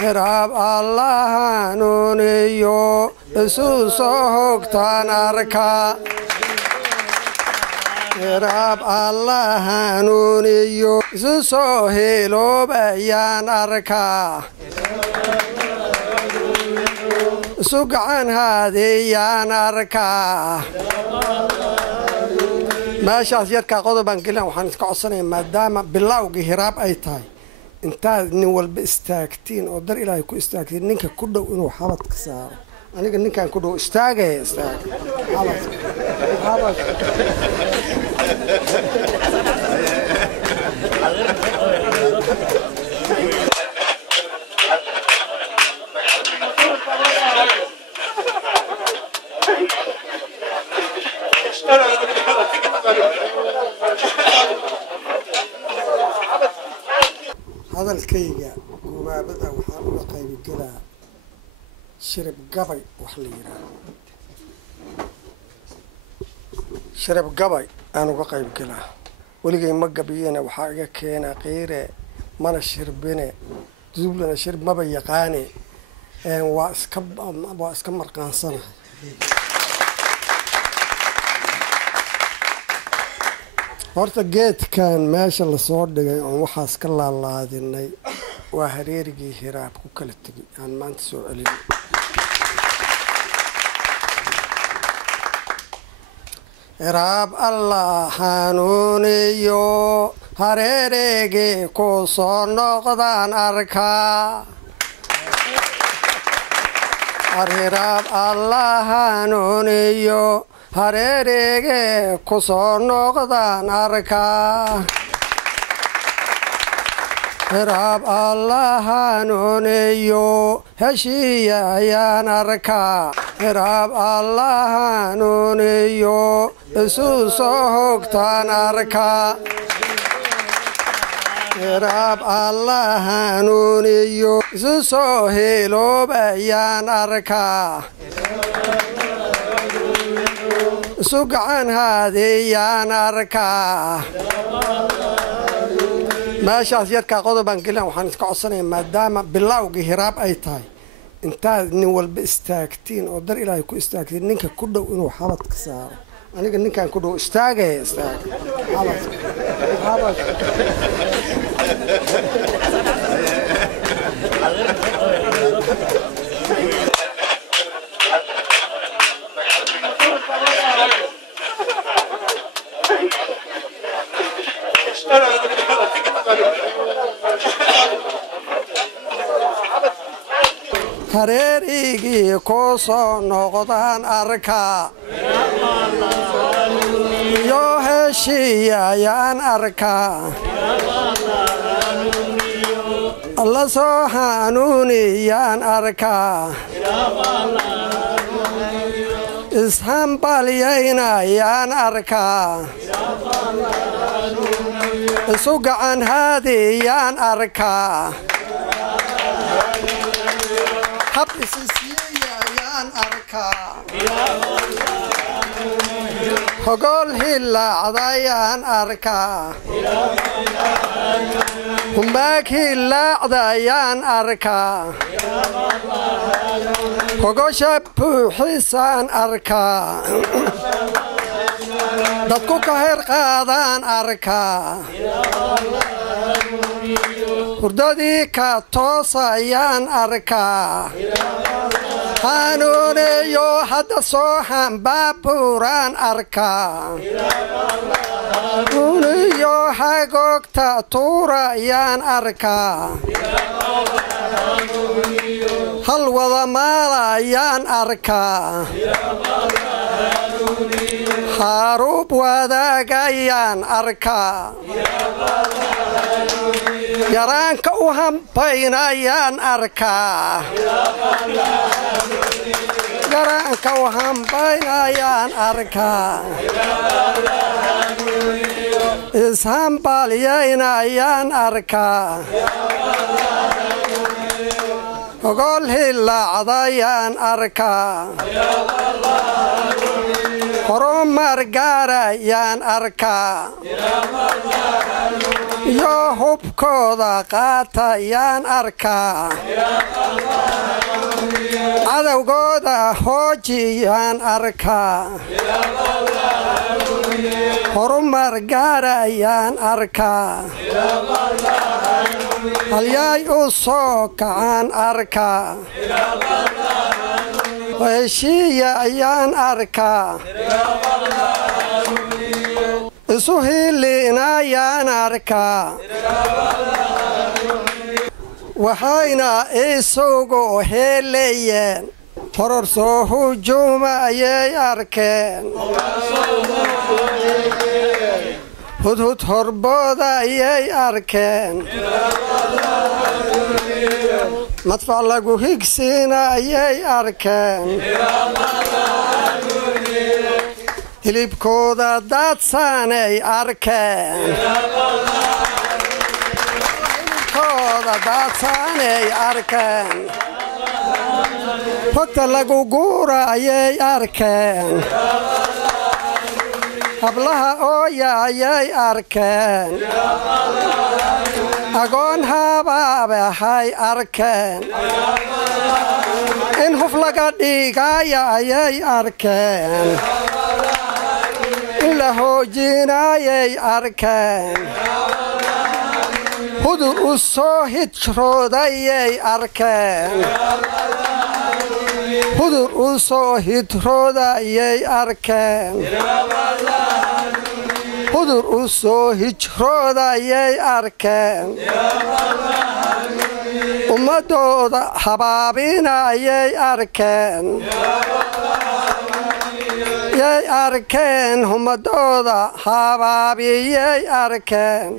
hiraab allah hanuuniyo isu soo hogtaan arkaa hiraab allah hanuuniyo isu soo heloobayaan arkaa isu gacan haadiyaan arkaa meeshaas yarkaa qodobaan gelin waxaan iska codsanayaa maadaama bilowgii hiraab ay tahay intaad nin walba istaagtiin oo dar ilaahay ku istaagtiin ninka ku dhow inuu xabad ka saaro aniga ninkan ku dhow istaagaya istaag xabad hadalkayga gubaabada waxaan uga qaybigelaa shirib gabay wax la yidhaaho shirib gabay aan uga qaybgelaa weligay ma gabiyena waxaa iga keena qiire mana shirbine duublana shirb maba yaqaane waa iska marqaansanahay horta geedkan meesha lasoo dhigay oon waxaas ka laalaadinay waa hareerigii hiraab ku kala tegay aan maanta soo celin hiraab allah hanuuniyo hareerigii ku soo noqdaan arkaa hiraab allah hanuuniyo hareerige ku soo noqdaan arkaa hiraab allah hanuuniyo heshiiya ayaan arkaa hiraab allah hanuuniyo isu soo hogtaan arkaa hiraab allah hanuuniyo isu soo heloobayaan arkaa isu gacan haadiyaan arkaa meeshaas yarkaa qodobaan gelin waxaan iska codsanayaa maadaama bilowgii hiraab ay tahay intaad nin walba istaagtiin oo dar ilaahay ku istaagtiin ninka ku dhow inuu xabad ka saaro aniga ninkan ku dhow istaagaya istaag xabad hareerigii ku soo noqdaan arkaa iyo heshiiyayaan arkaa alla soo hanuuniyaan arkaa ishambalyaynayaan arkaa isu gacan haadiyaan arkaa hab isisiyayaan arkaa hogol hilaacdayaan arkaa humbaag hilaacdayaan arkaa hogosha buuxisaan arkaa dadku ka heer qaadaan arkaa hurdadii ka toosayaan arkaa hanuuniyo hadda soo hambaabuuraan arkaa hanuuniyo hagoogta tuurayaan arkaa hal wada maalayaan arkaa haruub wadaagayaan arkaa yaraanka u hambaynayaan arkaa yaraanka u hambaynayaan arkaa ishambalyaynayaan arkaa hogol hilaacdayaan arkaa horumar gaarayaan arkaa iyo hubkooda qaatayaan arkaa cadowgooda hoojiyaan arkaa horumar gaarayaan arkaa halyay u soo kacaan arkaa heshiiya ayaan arkaa isu hilinayaan arkaa waxayna isugu helayeen horor soo hujuuma ayay arkeen hudhud horbooda ayay arkeen madfac lagu higsiina ayay arkeen hilibkooda daadsanay arkeen daadsanay arkeen hogta lagu guura ayay arkeen hablaha ooya ayay arkeen agoon habaabahay arkeen in huf laga dhigaya ayay arkeen in la hoojinayay arkeen hudur u soo hijroodayay arkeen hudur u soo hijroodayay arkeen hudur u soo hijroodayay arkeen ummadooda habaabinayay arkeen yay arkeen ummadooda habaabiyay arkeen